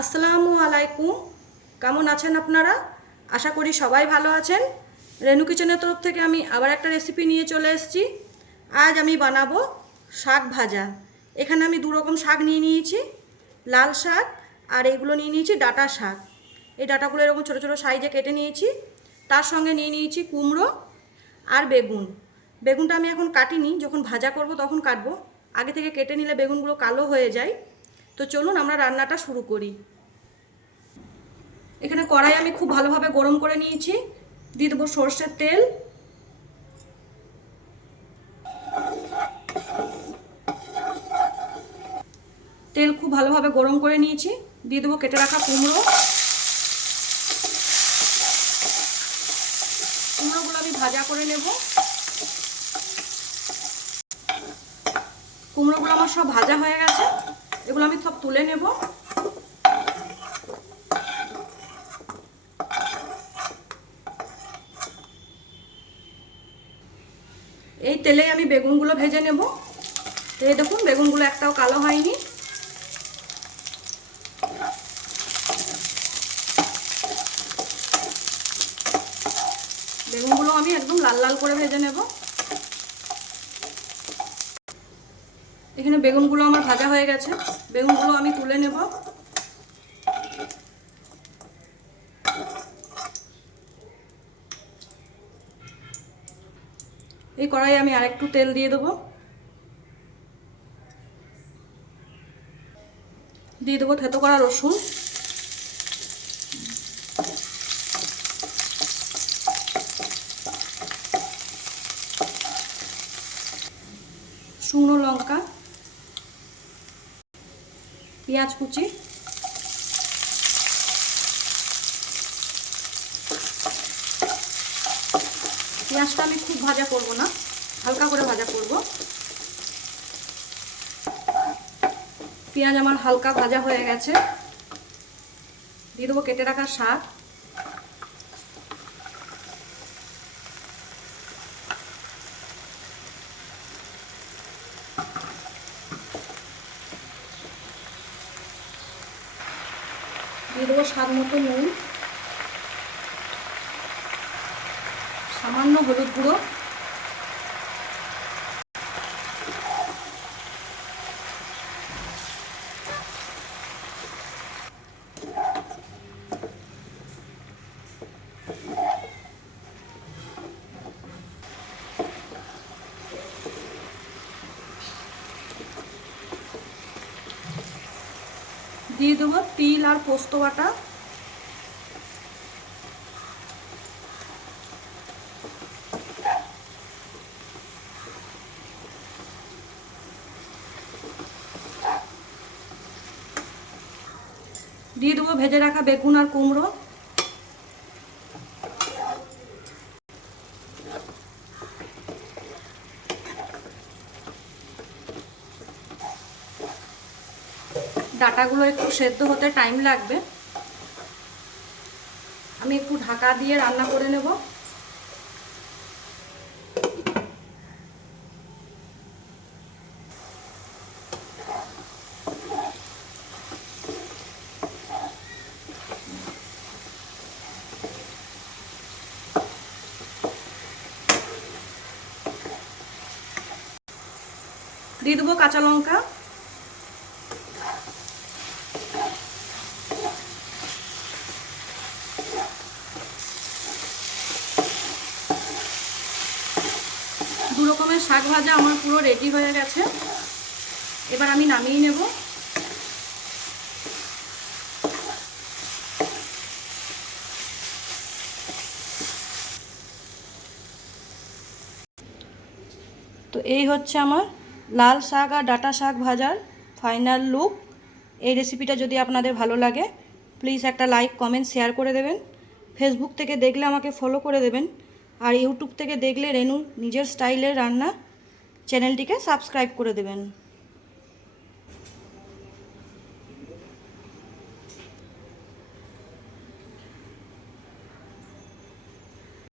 আসসালামু আলাইকুম। কেমন আছেন আপনারা? আশা করি সবাই ভালো আছেন। রেনু কিচেনের তরফ থেকে আমি আবার একটা রেসিপি নিয়ে চলে এসেছি। আজ আমি বানাবো শাক ভাজা। এখানে আমি দু রকম শাক নিয়ে নিয়েছি, লাল শাক আর এগুলো নিয়ে নিয়েছি ডাঁটা শাক। এই ডাঁটাগুলো এরকম ছোটো ছোটো সাইজে কেটে নিয়েছি। তার সঙ্গে নিয়ে নিয়েছি কুমড়ো আর বেগুন। বেগুনটা আমি এখন কাটিনি, যখন ভাজা করব তখন কাটবো। আগে থেকে কেটে নিলে বেগুনগুলো কালো হয়ে যায়। তো চলুন আমরা রান্নাটা শুরু করি। এখানে কড়াই আমি খুব ভালোভাবে গরম করে নিয়েছি। দিয়ে দেবো সরষের তেল। তেল খুব ভালোভাবে গরম করে নিয়েছি। দিয়ে দেবো কেটে রাখা কুমড়ো। কুমড়োগুলো আমি ভাজা করে নেব। কুমড়োগুলো আমার সব ভাজা হয়ে গেছে, এগুলো আমি সব তুলে নেব। এই তেলেই আমি বেগুনগুলো ভেজে নেব। এই দেখুন বেগুনগুলো একটাও কালো হয়নি। বেগুনগুলো আমি একদম লাল লাল করে ভেজে নেব। এখানে বেগুনগুলো আমার ভাজা হয়ে গেছে, বেগুনগুলো আমি তুলে নেব। এই কড়াইয়ে আমি আরেকটু তেল দিয়ে দেবো। দিয়ে দেবো থেতো করা রসুন। শুকনো লঙ্কা, পেঁয়াজ কুচি, পেঁয়াজটা আমি খুব ভাজা করব না, হালকা করে ভাজা করব। পেঁয়াজ আমার হালকা ভাজা হয়ে গেছে। দিয়ে দেবো কেটে রাখা শাক। দিয়ে দেবো স্বাদ মতো নুন, সামান্য হলুদ গুঁড়ো, দিয়ে দেবো তিল আর পোস্ত বাটা। দিয়ে দেবো ভেজে রাখা বেগুন আর কুমড়ো। ডাঁটাগুলো একটু সেদ্ধ হতে টাইম লাগবে, আমি একটু ঢাকা দিয়ে রান্না করে নেব। দিয়ে দেবো কাঁচা লঙ্কা, দু রকমের শাক ভাজা আমার পুরো রেডি হয়ে গেছে। এবার আমি নামিয়ে নেব। তো এই হচ্ছে আমার লাল শাক আর ডাঁটা শাক ভাজার ফাইনাল লুক। এই রেসিপিটা যদি আপনাদের ভালো লাগে প্লিজ একটা লাইক কমেন্ট শেয়ার করে দেবেন। ফেসবুক থেকে দেখলে আমাকে ফলো করে দেবেন, আর ইউটিউব থেকে দেখলে রেনু নিজের স্টাইলের রান্না চ্যানেলটিকে সাবস্ক্রাইব করে দেবেন।